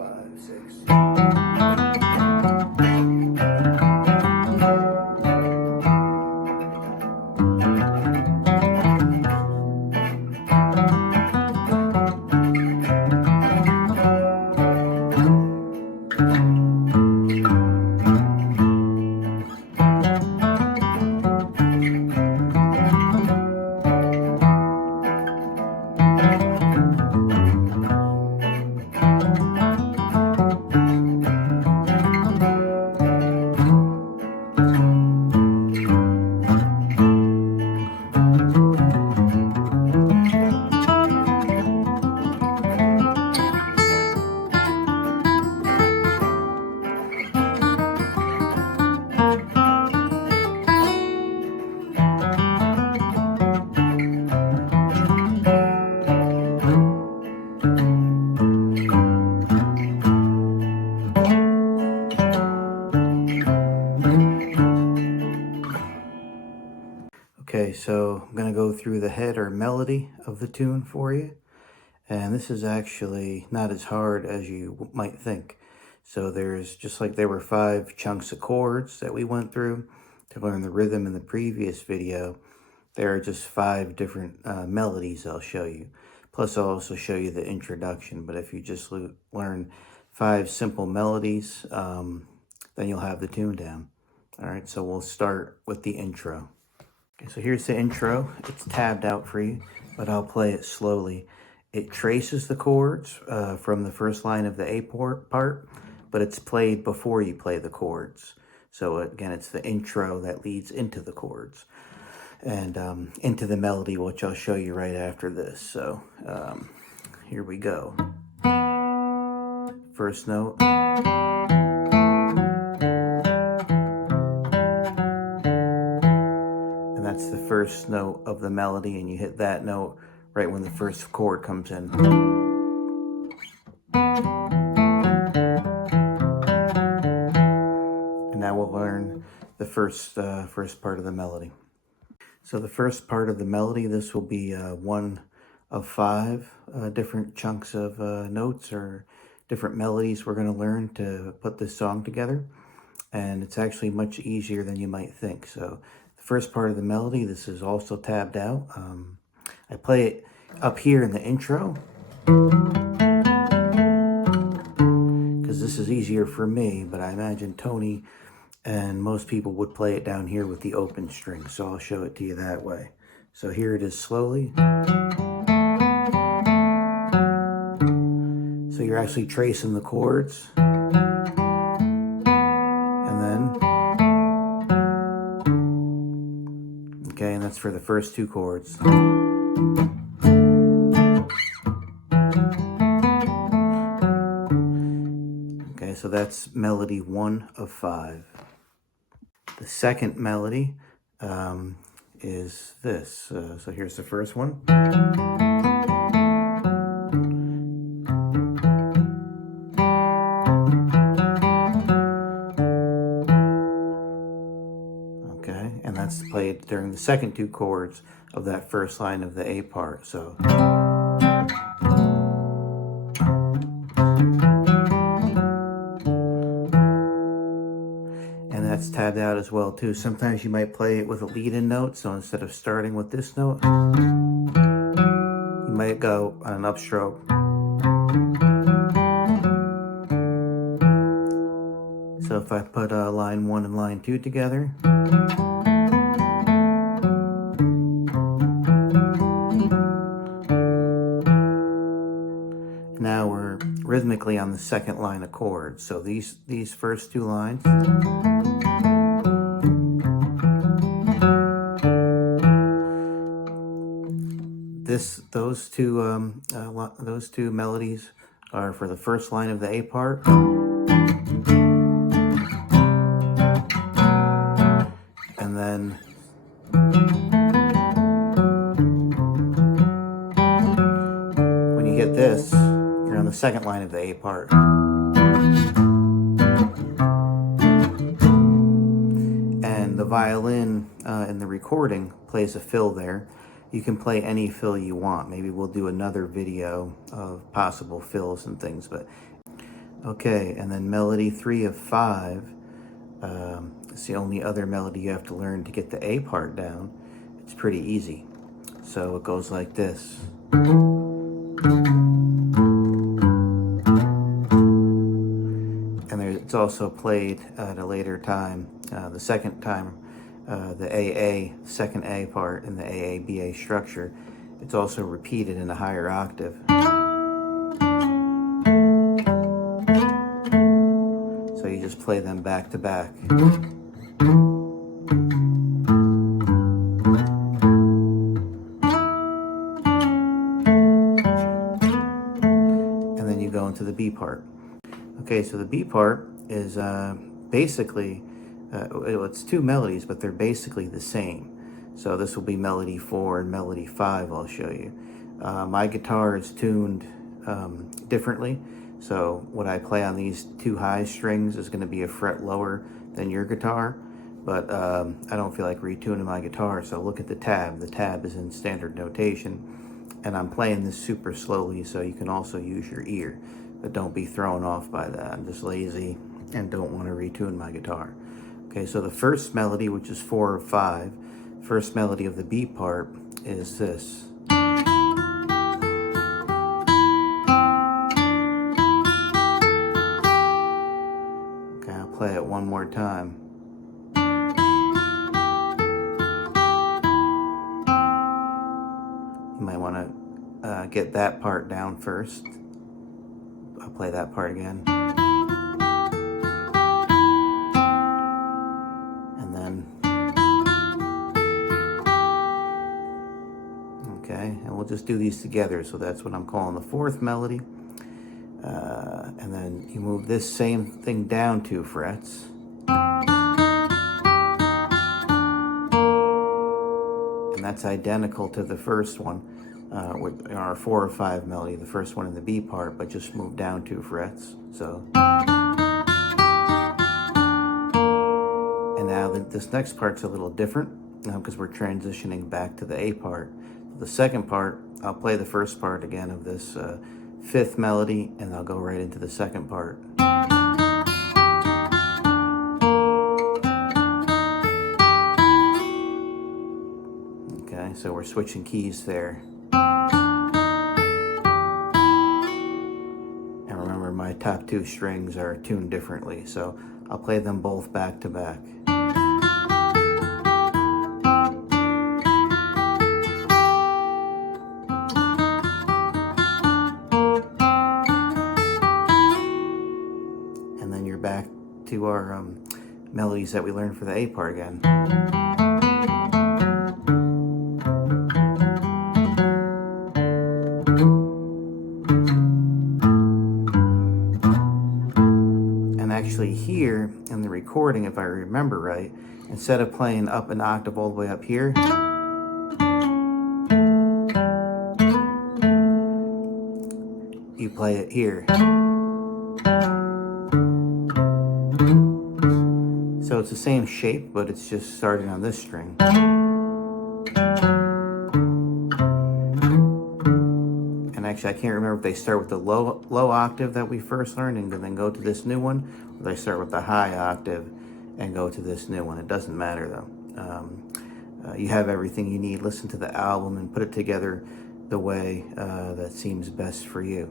5, 6. Okay, so I'm going to go through the head or melody of the tune for you. And this is actually not as hard as you might think. So there's, just like there were 5 chunks of chords that we went through to learn the rhythm in the previous video, there are just 5 different melodies I'll show you. Plus I'll also show you the introduction. But if you just learn 5 simple melodies, then you'll have the tune down. All right, so we'll start with the intro. Okay, so here's the intro. It's tabbed out for you, but I'll play it slowly. It traces the chords from the first line of the A part, but it's played before you play the chords. So again, it's the intro that leads into the chords and into the melody, which I'll show you right after this. So here we go. First note. And that's the first note of the melody, and you hit that note right when the first chord comes in. And now we'll learn the first part of the melody. So the first part of the melody, this will be one of 5 different chunks of notes or different melodies we're going to learn to put this song together. And it's actually much easier than you might think. So the first part of the melody, this is also tabbed out. I play it up here in the intro because this is easier for me, but I imagine Tony and most people would play it down here with the open string, so I'll show it to you that way. So here it is slowly. So you're actually tracing the chords. And then, okay, and that's for the first 2 chords. Okay, so that's melody 1 of 5. The second melody is this. So here's the first one. Okay, and that's played during the second 2 chords of that first line of the A part. So. That's tabbed out as well too. Sometimes you might play it with a lead-in note, so instead of starting with this note, you might go on an upstroke. So if I put line 1 and line 2 together, now we're rhythmically on the second line of chords. So these first 2 lines, those two melodies are for the first line of the A part. And then when you hit this, you're on the second line of the A part. And the violin in the recording plays a fill there. You can play any fill you want. Maybe we'll do another video of possible fills and things, but Okay, and then melody 3 of 5. It's the only other melody you have to learn to get the A part down. It's pretty easy. So it goes like this. And it's also played at a later time, the second time, the AA, second A part in the AABA structure. It's also repeated in a higher octave. So you just play them back to back. And then you go into the B part. Okay, so the B part is basically, it's two melodies, but they're basically the same. So this will be melody 4 and melody 5, I'll show you. My guitar is tuned differently, so what I play on these two high strings is going to be a fret lower than your guitar, but I don't feel like retuning my guitar, so look at the tab. The tab is in standard notation, and I'm playing this super slowly, so you can also use your ear. But don't be thrown off by that. I'm just lazy and don't want to retune my guitar. Okay, so the first melody, which is 4 of 5, first melody of the B part is this. Okay, I'll play it one more time. You might want to get that part down first. I'll play that part again. And then, okay, and we'll just do these together. So that's what I'm calling the fourth melody. And then you move this same thing down 2 frets. And that's identical to the first one. With our 4 or 5 melody, the first one in the B part, but just move down 2 frets. So, and now this next part's a little different because we're transitioning back to the A part. The second part, I'll play the first part again of this 5th melody, and I'll go right into the second part. Okay, so we're switching keys there. My top 2 strings are tuned differently, so I'll play them both back to back. And then you're back to our melodies that we learned for the A part again. Actually here in the recording, if I remember right, instead of playing up an octave all the way up here, you play it here. So it's the same shape, but it's just starting on this string. Actually, I can't remember if they start with the low octave that we first learned and then go to this new one, or they start with the high octave and go to this new one. It doesn't matter though. You have everything you need. Listen to the album and put it together the way that seems best for you.